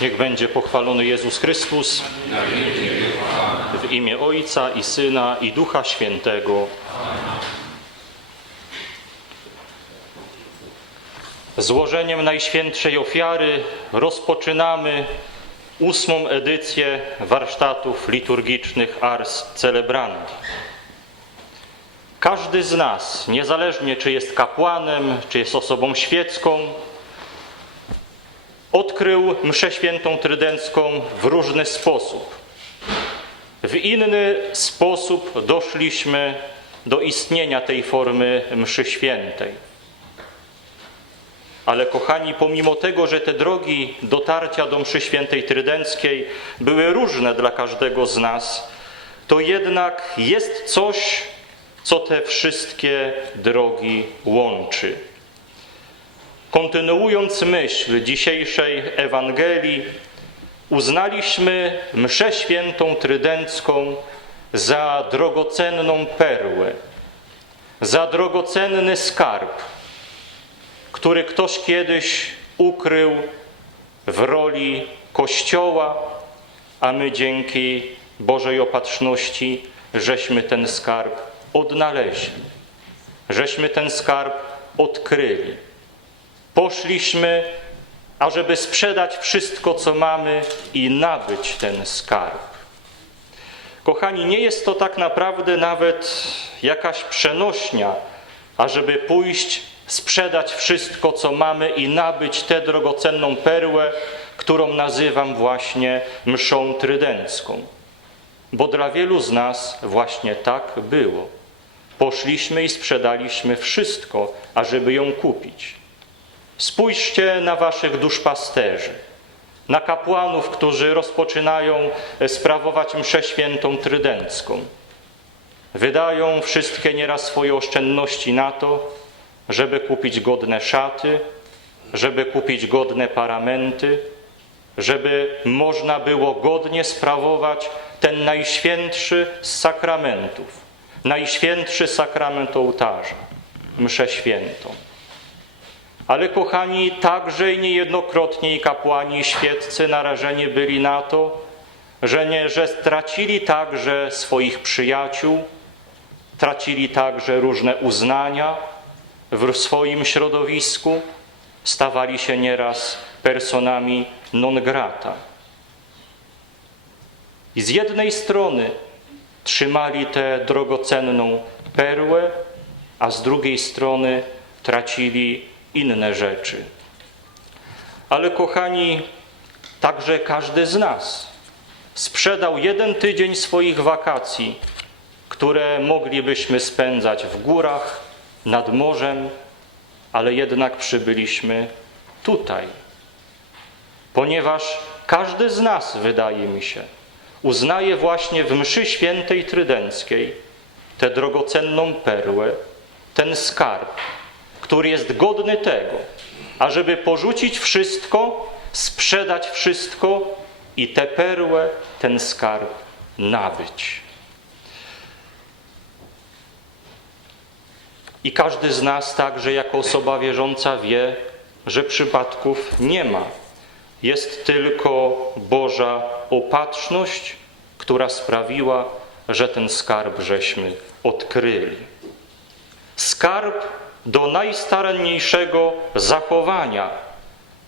Niech będzie pochwalony Jezus Chrystus. W imię Ojca i Syna i Ducha Świętego. Złożeniem Najświętszej Ofiary rozpoczynamy ósmą edycję warsztatów liturgicznych Ars Celebrandi. Każdy z nas, niezależnie czy jest kapłanem, czy jest osobą świecką, odkrył mszę świętą trydencką w różny sposób. W inny sposób doszliśmy do istnienia tej formy mszy świętej. Ale kochani, pomimo tego, że te drogi dotarcia do mszy świętej trydenckiej były różne dla każdego z nas, to jednak jest coś, co te wszystkie drogi łączy. Kontynuując myśl dzisiejszej Ewangelii, uznaliśmy mszę świętą trydencką za drogocenną perłę, za drogocenny skarb, który ktoś kiedyś ukrył w roli Kościoła, a my dzięki Bożej opatrzności żeśmy ten skarb odnaleźli, żeśmy ten skarb odkryli. Poszliśmy, ażeby sprzedać wszystko, co mamy i nabyć ten skarb. Kochani, nie jest to tak naprawdę nawet jakaś przenośnia, ażeby pójść, sprzedać wszystko, co mamy i nabyć tę drogocenną perłę, którą nazywam właśnie mszą trydencką. Bo dla wielu z nas właśnie tak było. Poszliśmy i sprzedaliśmy wszystko, ażeby ją kupić. Spójrzcie na waszych duszpasterzy, na kapłanów, którzy rozpoczynają sprawować mszę świętą trydencką. Wydają wszystkie nieraz swoje oszczędności na to, żeby kupić godne szaty, żeby kupić godne paramenty, żeby można było godnie sprawować ten najświętszy z sakramentów, najświętszy sakrament ołtarza, mszę świętą. Ale kochani, także i niejednokrotnie i kapłani i świeccy narażeni byli na to, że, nie, że stracili także swoich przyjaciół, tracili także różne uznania w swoim środowisku, stawali się nieraz personami non grata. I z jednej strony trzymali tę drogocenną perłę, a z drugiej strony tracili inne rzeczy. Ale kochani, także każdy z nas sprzedał jeden tydzień swoich wakacji, które moglibyśmy spędzać w górach, nad morzem, ale jednak przybyliśmy tutaj. Ponieważ każdy z nas, wydaje mi się, uznaje właśnie w mszy świętej trydenckiej tę drogocenną perłę, ten skarb, który jest godny tego, ażeby porzucić wszystko, sprzedać wszystko i tę perłę, ten skarb nabyć. I każdy z nas także jako osoba wierząca wie, że przypadków nie ma. Jest tylko Boża opatrzność, która sprawiła, że ten skarb żeśmy odkryli. Skarb do najstaranniejszego zachowania,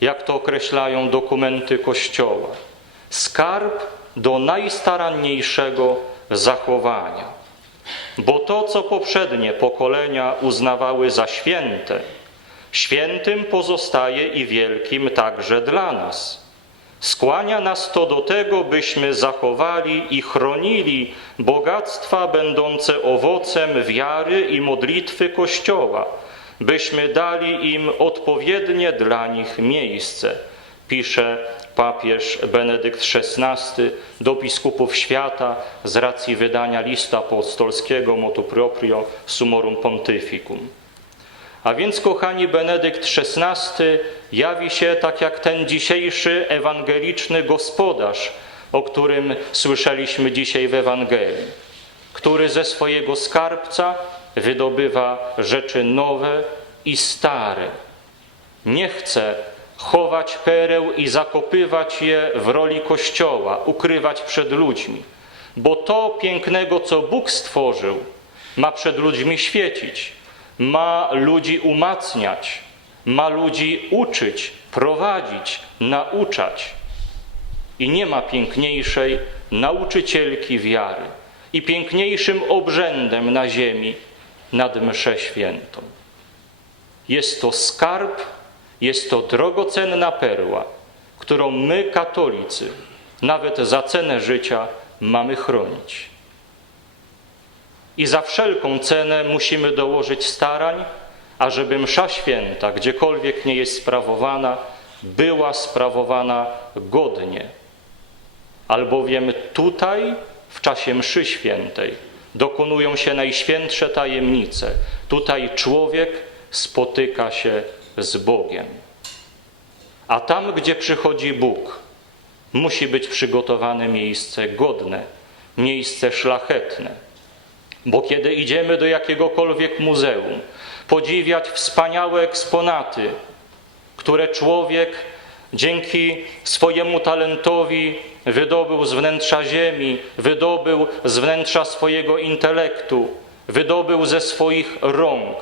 jak to określają dokumenty Kościoła. Skarb do najstaranniejszego zachowania. Bo to, co poprzednie pokolenia uznawały za święte, świętym pozostaje i wielkim także dla nas. Skłania nas to do tego, byśmy zachowali i chronili bogactwa będące owocem wiary i modlitwy Kościoła, byśmy dali im odpowiednie dla nich miejsce, pisze papież Benedykt XVI do biskupów świata z racji wydania listu apostolskiego motu proprio Summorum Pontificum. A więc, kochani, Benedykt XVI jawi się tak jak ten dzisiejszy ewangeliczny gospodarz, o którym słyszeliśmy dzisiaj w Ewangelii, który ze swojego skarbca wydobywa rzeczy nowe i stare. Nie chce chować pereł i zakopywać je w roli Kościoła, ukrywać przed ludźmi. Bo to pięknego, co Bóg stworzył, ma przed ludźmi świecić, ma ludzi umacniać, ma ludzi uczyć, prowadzić, nauczać. I nie ma piękniejszej nauczycielki wiary i piękniejszym obrzędem na ziemi nad mszę świętą. Jest to skarb, jest to drogocenna perła, którą my, katolicy, nawet za cenę życia, mamy chronić. I za wszelką cenę musimy dołożyć starań, ażeby msza święta, gdziekolwiek nie jest sprawowana, była sprawowana godnie. Albowiem tutaj, w czasie mszy świętej, dokonują się najświętsze tajemnice. Tutaj człowiek spotyka się z Bogiem. A tam, gdzie przychodzi Bóg, musi być przygotowane miejsce godne, miejsce szlachetne. Bo kiedy idziemy do jakiegokolwiek muzeum, podziwiać wspaniałe eksponaty, które człowiek dzięki swojemu talentowi wydobył z wnętrza ziemi, wydobył z wnętrza swojego intelektu, wydobył ze swoich rąk,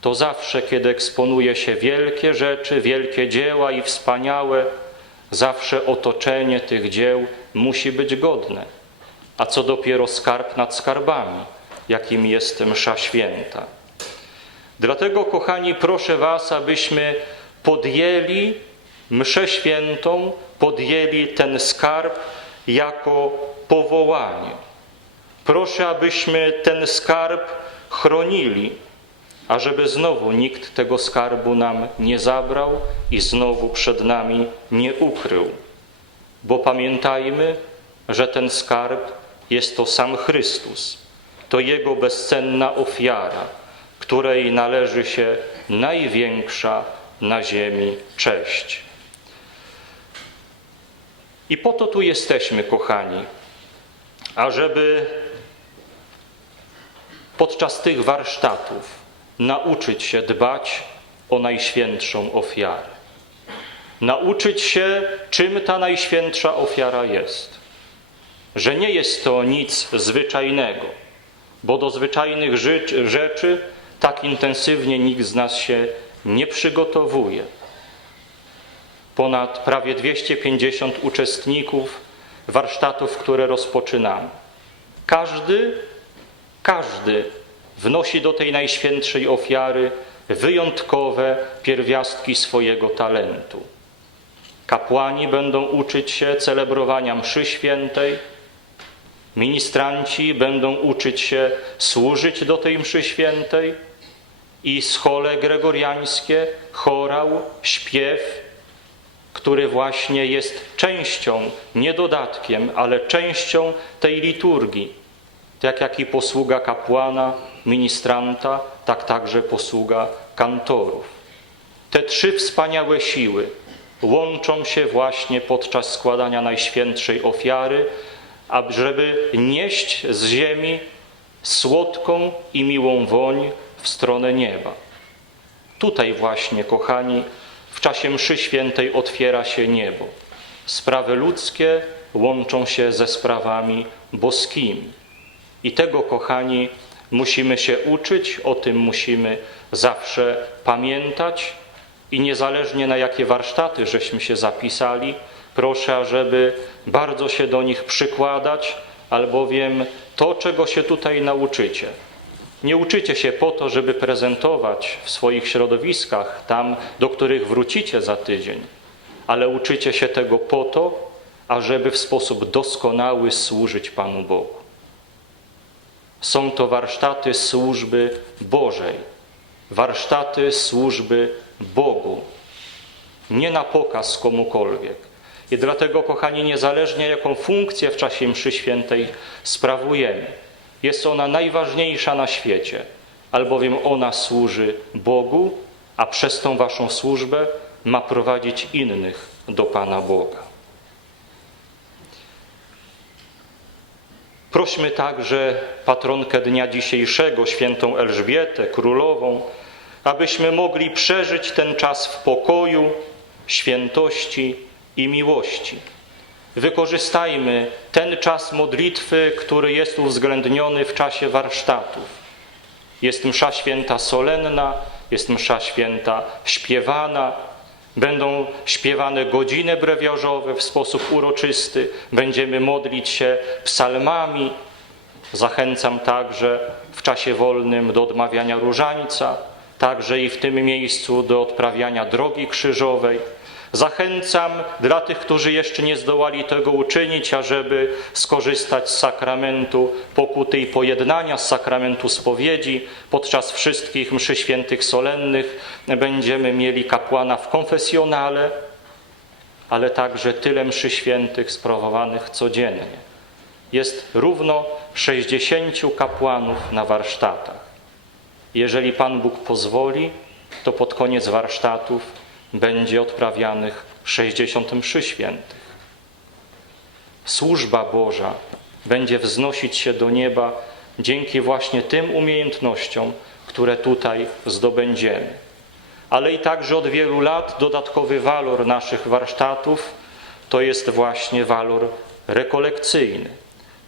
to zawsze, kiedy eksponuje się wielkie rzeczy, wielkie dzieła i wspaniałe, zawsze otoczenie tych dzieł musi być godne. A co dopiero skarb nad skarbami, jakim jest msza święta. Dlatego, kochani, proszę Was, abyśmy podjęli mszę świętą, podjęli ten skarb jako powołanie. Proszę, abyśmy ten skarb chronili, ażeby znowu nikt tego skarbu nam nie zabrał i znowu przed nami nie ukrył. Bo pamiętajmy, że ten skarb jest to sam Chrystus, to Jego bezcenna ofiara, której należy się największa na ziemi cześć. I po to tu jesteśmy, kochani, ażeby podczas tych warsztatów nauczyć się dbać o najświętszą ofiarę. Nauczyć się, czym ta najświętsza ofiara jest. Że nie jest to nic zwyczajnego, bo do zwyczajnych rzeczy tak intensywnie nikt z nas się nie przygotowuje. Ponad prawie 250 uczestników warsztatów, które rozpoczynamy. Każdy, każdy wnosi do tej najświętszej ofiary wyjątkowe pierwiastki swojego talentu. Kapłani będą uczyć się celebrowania mszy świętej, ministranci będą uczyć się służyć do tej mszy świętej i schole gregoriańskie, chorał, śpiew, który właśnie jest częścią, nie dodatkiem, ale częścią tej liturgii, tak jak i posługa kapłana, ministranta, tak także posługa kantorów. Te trzy wspaniałe siły łączą się właśnie podczas składania najświętszej ofiary, aby nieść z ziemi słodką i miłą woń w stronę nieba. Tutaj właśnie, kochani, w czasie mszy świętej otwiera się niebo. Sprawy ludzkie łączą się ze sprawami boskimi. I tego, kochani, musimy się uczyć, o tym musimy zawsze pamiętać i niezależnie na jakie warsztaty żeśmy się zapisali, proszę, ażeby bardzo się do nich przykładać, albowiem to, czego się tutaj nauczycie, nie uczycie się po to, żeby prezentować w swoich środowiskach, tam, do których wrócicie za tydzień, ale uczycie się tego po to, ażeby w sposób doskonały służyć Panu Bogu. Są to warsztaty służby Bożej, warsztaty służby Bogu, nie na pokaz komukolwiek. I dlatego, kochani, niezależnie jaką funkcję w czasie mszy świętej sprawujemy, jest ona najważniejsza na świecie, albowiem ona służy Bogu, a przez tą waszą służbę ma prowadzić innych do Pana Boga. Prośmy także patronkę dnia dzisiejszego, świętą Elżbietę, królową, abyśmy mogli przeżyć ten czas w pokoju, świętości i miłości. Wykorzystajmy ten czas modlitwy, który jest uwzględniony w czasie warsztatów. Jest msza święta solenna, jest msza święta śpiewana, będą śpiewane godziny brewiarzowe w sposób uroczysty, będziemy modlić się psalmami. Zachęcam także w czasie wolnym do odmawiania różańca, także i w tym miejscu do odprawiania drogi krzyżowej. Zachęcam dla tych, którzy jeszcze nie zdołali tego uczynić, ażeby skorzystać z sakramentu pokuty i pojednania, z sakramentu spowiedzi. Podczas wszystkich mszy świętych solennych będziemy mieli kapłana w konfesjonale, ale także tyle mszy świętych sprawowanych codziennie. Jest równo 60 kapłanów na warsztatach. Jeżeli Pan Bóg pozwoli, to pod koniec warsztatów będzie odprawianych 60 mszy świętych. Służba Boża będzie wznosić się do nieba dzięki właśnie tym umiejętnościom, które tutaj zdobędziemy. Ale i także od wielu lat dodatkowy walor naszych warsztatów to jest właśnie walor rekolekcyjny.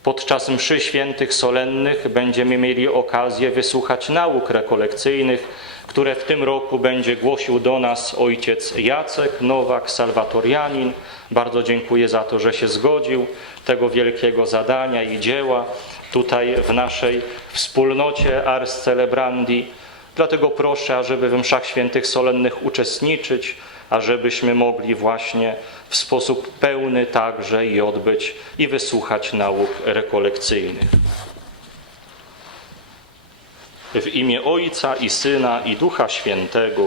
Podczas mszy świętych solennych będziemy mieli okazję wysłuchać nauk rekolekcyjnych, które w tym roku będzie głosił do nas ojciec Jacek Nowak, salwatorianin. Bardzo dziękuję za to, że się zgodził tego wielkiego zadania i dzieła tutaj w naszej wspólnocie Ars Celebrandi. Dlatego proszę, ażeby w mszach świętych solennych uczestniczyć, ażebyśmy mogli właśnie w sposób pełny także i odbyć i wysłuchać nauk rekolekcyjnych. W imię Ojca i Syna i Ducha Świętego.